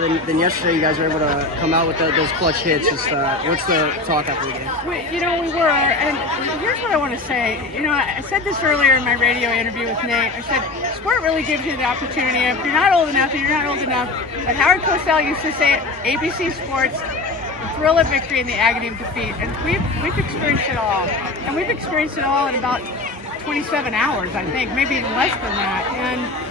than yesterday. You guys were able to come out with those clutch hits. Just what's the talk after the game? We were, and here's what I want to say. I said this earlier in my radio interview with Nate. I said, sport really gives you the opportunity. If you're not old enough, you're not old enough. But Howard Cosell used to say, ABC Sports, the thrill of victory and the agony of defeat. And we've experienced it all. And we've experienced it all in about 27 hours, I think, maybe even less than that. And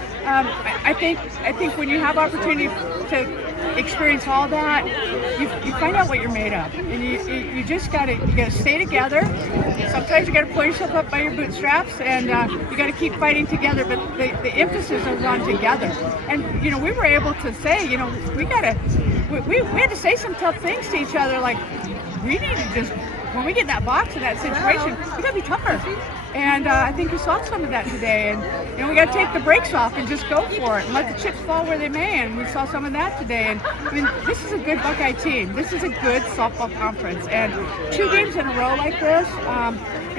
I think when you have opportunity to experience all that, you find out what you're made of, and you just gotta stay together. Sometimes you gotta pull yourself up by your bootstraps, and you gotta keep fighting together. But the emphasis is on together. And we were able to say, we had to say some tough things to each other, like we need to just, when we get in that box in that situation, we gotta be tougher. And I think you saw some of that today. And we got to take the brakes off and just go for it and let the chips fall where they may. And we saw some of that today. And I mean, this is a good Buckeye team. This is a good softball conference. And 2 games in a row like this,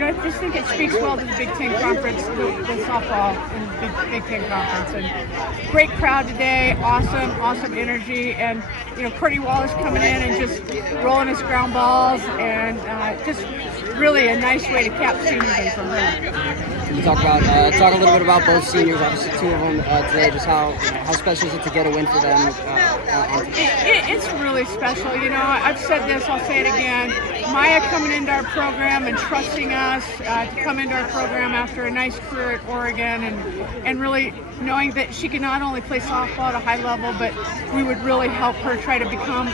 I just think it speaks well to the Big Ten Conference, the softball and Big Ten Conference. And great crowd today, awesome energy. And Courtney Wallace coming in and just rolling his ground balls, and just really a nice way to cap senior day for her. Can you talk a little bit about both seniors, obviously 2 of them today, just how special is it to get a win for them? It's really special. I've said this, I'll say it again. Maya coming into our program and trusting us to come into our program after a nice career at Oregon, and really knowing that she can not only play softball at a high level, but we would really help her try to become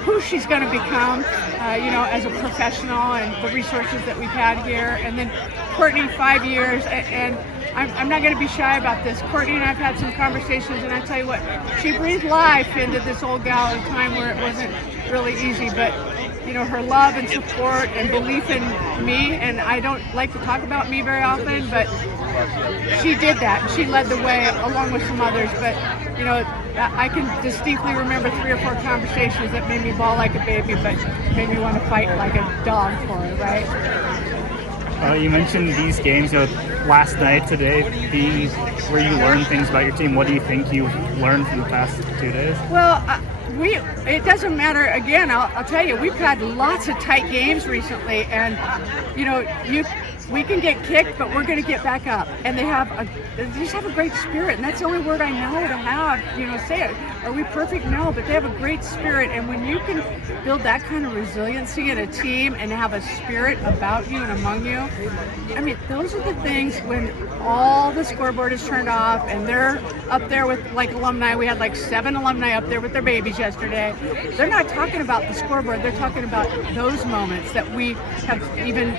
who she's going to become, as a professional, and the resources that we've had here. And then Courtney, 5 years, and I'm not going to be shy about this. Courtney and I have had some conversations, and I tell you what, she breathed life into this old gal at a time where it wasn't really easy, but her love and support and belief in me, and I don't like to talk about me very often, but she did that. She led the way along with some others, but I can distinctly remember 3 or 4 conversations that made me bawl like a baby, but made me want to fight like a dog for it, right? You mentioned these games, last night, today, being where you learn things about your team. What do you think you've learned from the past 2 days? Well, it doesn't matter. Again, I'll tell you, we've had lots of tight games recently, and we can get kicked, but we're going to get back up. And they just have a great spirit, and that's the only word I know to have. Say it. Are we perfect? No, but they have a great spirit, and when you can build that kind of resiliency in a team and have a spirit about you and among you, I mean, those are the things when all the scoreboard is turned off and they're up there with alumni. We had 7 alumni up there with their babies yesterday. They're not talking about the scoreboard. They're talking about those moments that we have even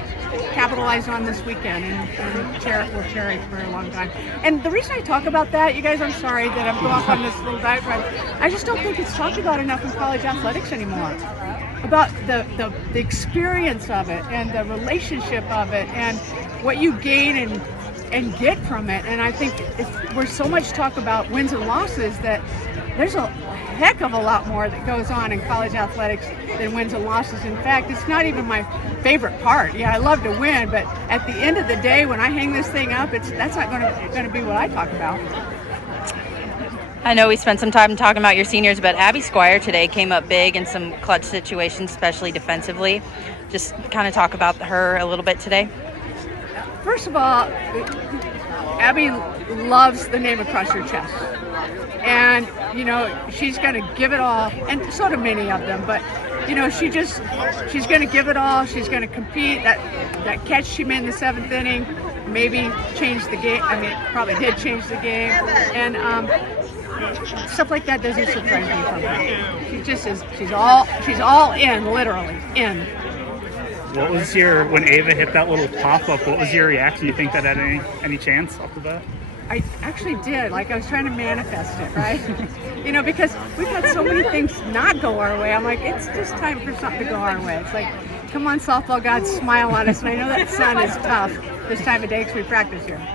capitalized on this weekend and will cherish for a long time. And the reason I talk about that, you guys, I'm sorry that I'm going off on this little diatribe. I just don't think it's talked about enough in college athletics anymore. About the experience of it and the relationship of it and what you gain and get from it. And I think we're so much talk about wins and losses that there's a heck of a lot more that goes on in college athletics than wins and losses. In fact, it's not even my favorite part. Yeah, I love to win, but at the end of the day, when I hang this thing up, that's not going to be what I talk about. I know we spent some time talking about your seniors, but Abby Squire today came up big in some clutch situations, especially defensively. Just kind of talk about her a little bit today. First of all, Abby loves the name across her chest. And, she's going to give it all, and so do many of them, but, she's going to give it all. She's going to compete. That catch she made in the 7th inning maybe changed the game. I mean, it probably did change the game. And stuff like that doesn't surprise me from her. She just is, she's all in, literally, in. What was when Ava hit that little pop-up, what was your reaction? Do you think that had any chance off the bat? I actually did. I was trying to manifest it, right? Because we've had so many things not go our way. I'm like, it's just time for something to go our way. It's like, come on, softball gods, smile on us. And I know that sun is tough this time of day because we practice here.